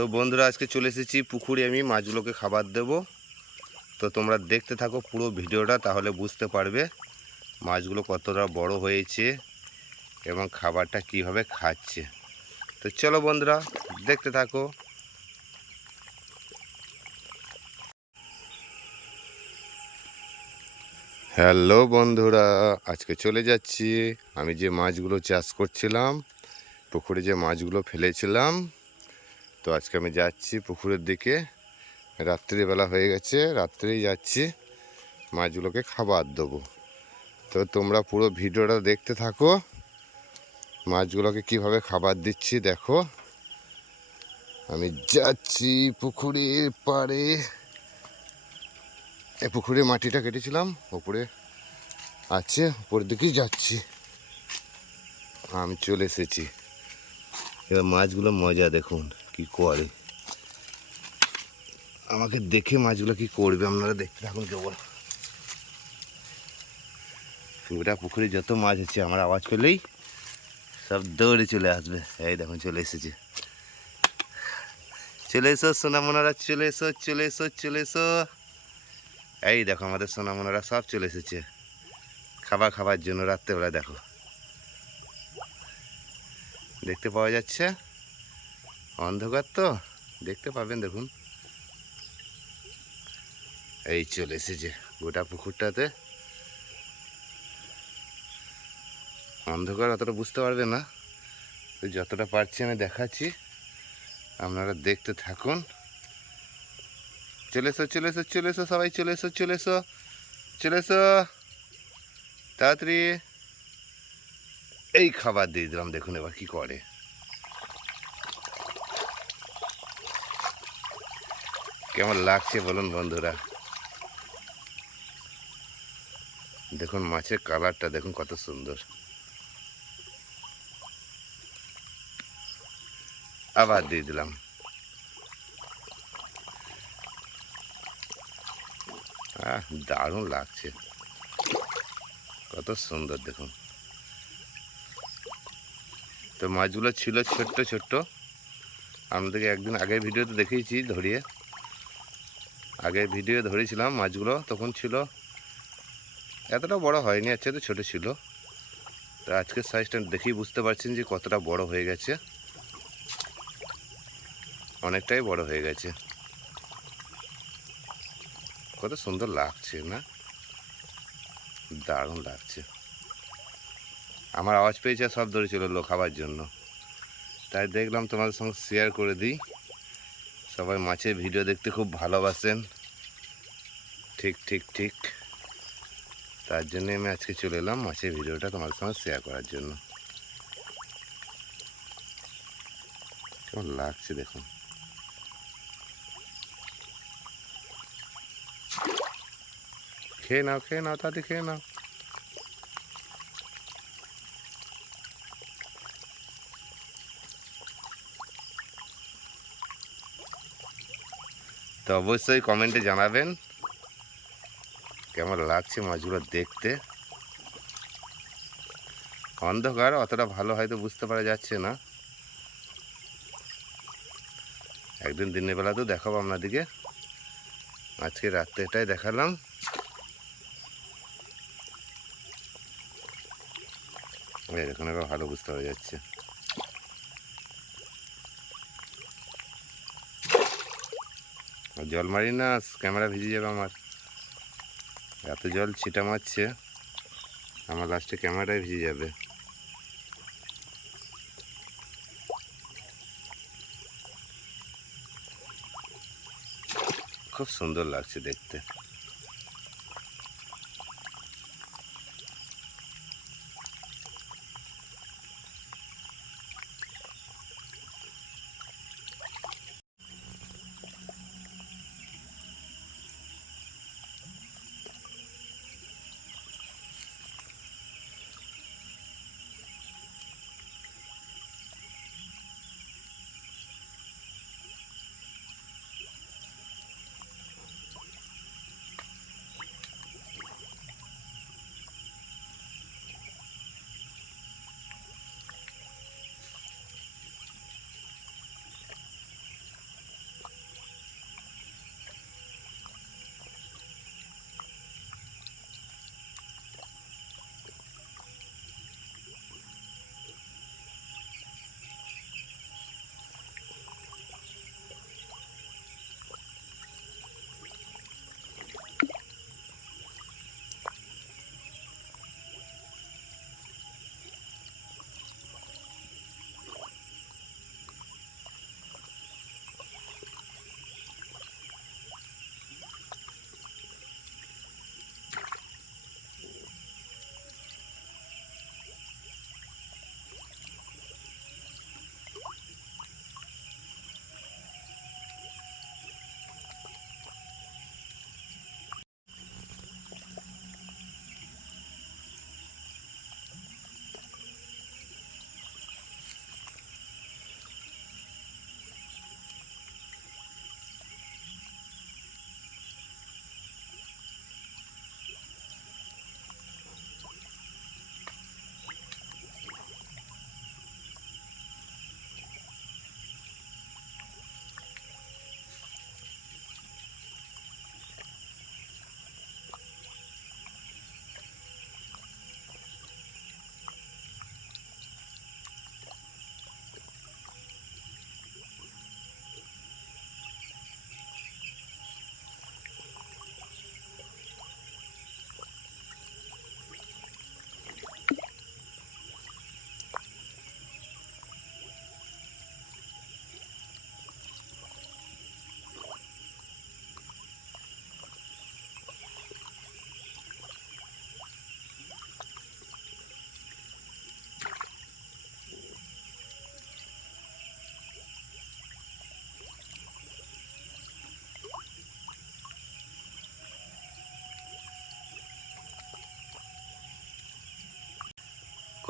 তো বন্ধুরা, আজকে চলে এসেছি পুকুরে। আমি মাছগুলোকে খাবার দেব। তো তোমরা দেখতে থাকো পুরো ভিডিওটা, তাহলে বুঝতে পারবে মাছগুলো কতটা বড় হয়েছে এবং খাবারটা কীভাবে খাচ্ছে। তো চলো বন্ধুরা, দেখতে থাকো। হ্যালো বন্ধুরা, আজকে চলে যাচ্ছি। আমি যে মাছগুলো চাষ করছিলাম, পুকুরে যে মাছগুলো ফেলেছিলাম তো আজকে আমি যাচ্ছি পুকুরের দিকে। রাত্রিবেলা হয়ে গেছে, রাত্রেই যাচ্ছি। মাছগুলোকে খাবার দেবো। তো তোমরা পুরো ভিডিওটা দেখতে থাকো। মাছগুলোকে কীভাবে খাবার দিচ্ছি দেখো। আমি যাচ্ছি পুকুরের পাড়ে। এ পুকুরে মাটিটা কেটেছিলাম উপরে আছে উপরের দিকেই যাচ্ছি। আমি চলে এসেছি। এবার মাছগুলো মজা দেখুন। কি করে? আমাকে দেখে মাছগুলো কি করবে? আপনারা দেখতে থাকুন কেবল পুরোটা পুকুরে যত মাছ আছে, আমার আওয়াজ করলেই সব দৌড়ে চলে আসবে। এই দেখুন, চলে এসেছে। চলে এসো, সোনামোনারা, চলে এসো চলে এসো চলে এসো। এই দেখো, আমাদের সোনামোনারা সব চলে এসেছে। খাবার খাবার জন্য রাত্রেবেলা দেখো। দেখতে পাওয়া যাচ্ছে? অন্ধকার তো, দেখতে পাবেন, দেখুন। এই চলে এসেছে গোটা পুকুরটাতে। অন্ধকার অতটা বুঝতে পারবে না। তো যতটা পারছি আমি দেখাচ্ছি। আপনারা দেখতে থাকুন। চলে এসো চলে এসো চলে এসো সবাই, চলে এসো চলে এসো চলে এসো। তাড়াতাড়ি। এই খাবার দিয়ে দিলাম, দেখুন এবার কি করে। কেমন লাগছে বলুন বন্ধুরা। দেখুন মাছের কালারটা, দেখুন কত সুন্দর। আবার দিয়ে দিলাম। দারুণ লাগছে। কত সুন্দর, দেখুন। তো মাছগুলো ছিল ছোট্ট ছোট্ট। আপনাদেরকে একদিন আগের ভিডিওতে দেখিয়েছি ধরিয়ে। আগের ভিডিও ধরেছিলাম মাছগুলো, তখন ছিল, এতটা বড় হয়নি আচ্ছা তো ছোটো ছিল। তো আজকের সাইজটা দেখেই বুঝতে পারছেন যে কতটা বড় হয়ে গেছে। অনেকটাই বড় হয়ে গেছে। কত সুন্দর লাগছে, না? দারুণ লাগছে। আমার আওয়াজ পেয়েছে সব ধরে লোক খাবার জন্য। তাই দেখলাম তোমাদের সঙ্গে শেয়ার করে দিই। সবাই মাছের ভিডিও দেখতে খুব ভালোবাসেন। ঠিক ঠিক ঠিক। তার জন্য আমি আজকে চলে এলাম মাছের ভিডিওটা তোমাদের সঙ্গে শেয়ার করার জন্য। কেমন লাগছে দেখুন। খেয়ে নাও খেয়ে নাও তাতে খেয়ে নাও। তো অবশ্যই কমেন্টে জানাবেন। কেমন লাগছে মাছগুলো দেখতে? অন্ধকার, অতটা ভালো হয়তো বুঝতে পারা যাচ্ছে না। একদিন দিনের বেলা তো দেখাবো আপনাদেরকে। আজকে রাত্রেটাই দেখালাম। এবার ভালো বুঝতে পারা যাচ্ছে। জল মারি না, ক্যামেরা ভিজে যাবে আমার। এত জল ছিটা মারছে, আমার লাস্টে ক্যামেরাটাই ভিজে যাবে। খুব সুন্দর লাগছে দেখতে।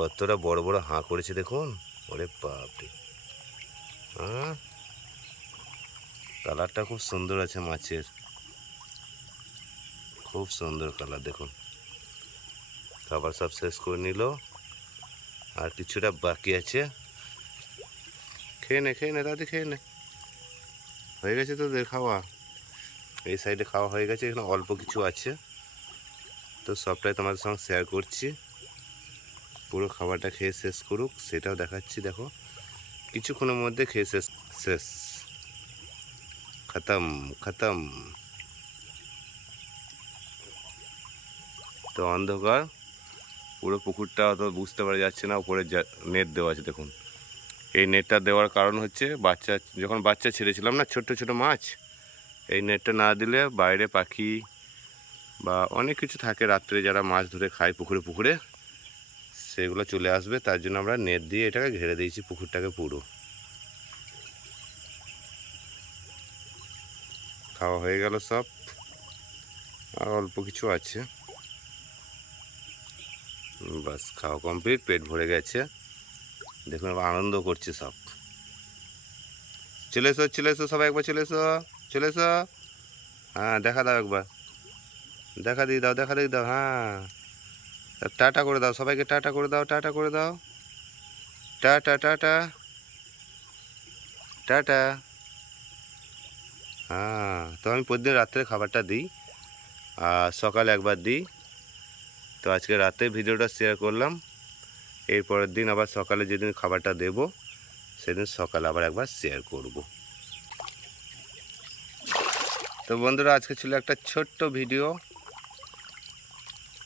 কতটা বড় বড় হাঁ করেছে দেখুন। ওরে বাপরে। হ্যাঁ? কালারটা খুব সুন্দর আছে মাছের। খুব সুন্দর কালার, দেখুন। খাবার সব শেষ করে নিল। আর কিছুটা বাকি আছে। খেয়ে নে খেয়ে নে, দাদি, খেয়ে নে। হয়ে গেছে তোদের খাওয়া? এই সাইডে খাওয়া হয়ে গেছে, এখানে অল্প কিছু আছে। তো সবটাই তোমাদের সঙ্গে শেয়ার করছি। পুরো খাবারটা খেয়ে শেষ করুক, সেটাও দেখাচ্ছি, দেখো। কিছুক্ষণের মধ্যে খেয়ে শেষ শেষ। খতম খতম। তো অন্ধকার, পুরো পুকুরটা অত বুঝতে পারা যাচ্ছে না, উপরে নেট দেওয়া আছে, দেখুন। এই নেটটা দেওয়ার কারণ হচ্ছে, বাচ্চা, যখন বাচ্চা ছেড়েছিলাম না ছোট ছোট মাছ, এই নেটটা না দিলে বাইরে পাখি বা অনেক কিছু থাকে রাত্রে, যারা মাছ ধরে খায় পুকুরে পুকুরে। সেগুলো চলে আসবে, তার জন্য আমরা নেট দিয়ে এটাকে ঘিরে দিয়েছি পুকুরটাকে পুরো। খাওয়া হয়ে গেল সব। আর অল্প কিছু আছে। বাস, খাওয়া কমপ্লিট, পেট ভরে গেছে। দেখুন, আনন্দ করছে সব। চলে এসো চলে এসো, সবাই একবার চলে এসো চলে এসো। হ্যাঁ দেখা দাও একবার। দেখা দিয়ে দাও, দেখা দিয়ে দাও হ্যাঁ। টাটা করে দাও, সবাইকে টাটা করে দাও, টাটা করে দাও। Tata tata. টাটা। হ্যাঁ তো আমি প্রতিদিন রাত্রে খাবারটা দিই, আর সকালে একবার দিই। তো আজকে রাতে ভিডিওটা শেয়ার করলাম। এরপরের দিন আবার সকালে যেদিন খাবারটা দেব, সেদিন সকালে আবার একবার শেয়ার করব। তো বন্ধুরা, আজকে ছিল একটা ছোট্ট ভিডিও।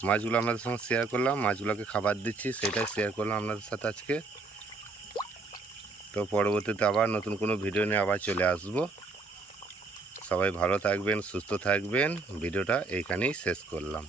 মাছগুলো আপনাদের সঙ্গে শেয়ার করলাম, মাছগুলোকে খাবার দিচ্ছি, সেটাই শেয়ার করলাম আপনাদের সাথে আজকে। তো পরবর্তীতে আবার নতুন কোনো ভিডিও নিয়ে আবার চলে আসব। সবাই ভালো থাকবেন, সুস্থ থাকবেন, ভিডিওটা এইখানেই শেষ করলাম।